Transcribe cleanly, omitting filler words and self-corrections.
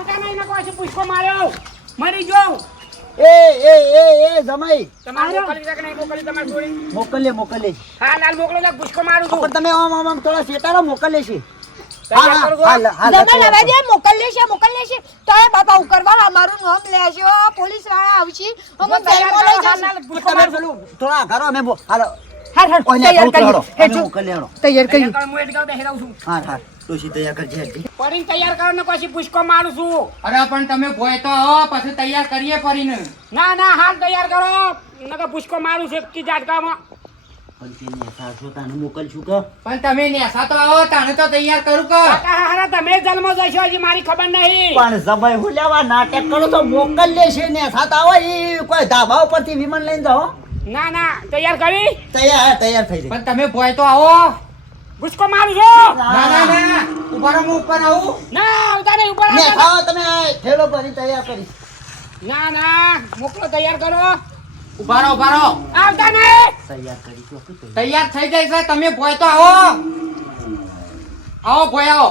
આવતા નહીં ને કોઈ પુષ્કો માર્યો મરી જાઉં એ જમાઈ તમારે મોકલી છે કે નહીં મોકલી તમારે જોડે મોકલે હા લાલ મોકલો ને પુષ્કો મારું છું પણ તમે આમ થોડા શેતારા મોકલે છે તૈયાર કરો જમા લેવા દે મોકલ લેશે તો એ બાપા ઉકરવા અમારું નામ લેશે પોલીસ વાળા આવશે અમે જેલમાં લઈ જશે તમે પેલું થોડા ઘરો અમે હાલો હાર તૈયાર કરી મોકલે હેડો તૈયાર કરી હું એડ ગાવ દે છું હા ડોશી તૈયાર કરજે પરીને તૈયાર કરો ને પછી પુષ્કો મારું છું અરે પણ તમે ભોય તો આવો પછી તૈયાર કરીએ ફરીને. ના હાલ તૈયાર કરો નકર પુષ્કો મારું છે કી ઝાટકામાં પણ તેને સાસુ તાને મોકલશું કે પણ તમે નેસા તો આવો તાણે તો તૈયાર કરું કે કાકા હારા તમે જન્મ જશો હજી મારી ખબર નહીં પણ જમાઈ હું લેવા નાટક કરો તો મોકલે છે ને સાથ આવો એ કોઈ ધાબા ઉપરથી વિમાન લઈને જાઓ ના તૈયાર કરી તૈયાર થઈ જાય પણ તમે ભોય તો આવો. પુષ્કો મારું છું ના ઉભા રહો, હું ઉપર આવું. ના આવતા નહીં ઉપર ને આવતા ખાઓ તમે ઠેલો ભરી તૈયાર કરી નહીં. ના મોકલો તૈયાર કરો ઉભા રહો. આવતા નહીં તૈયાર કરી તો તૈયાર થઈ જાય છે તમે ભોય તો આવો ભોય આવો.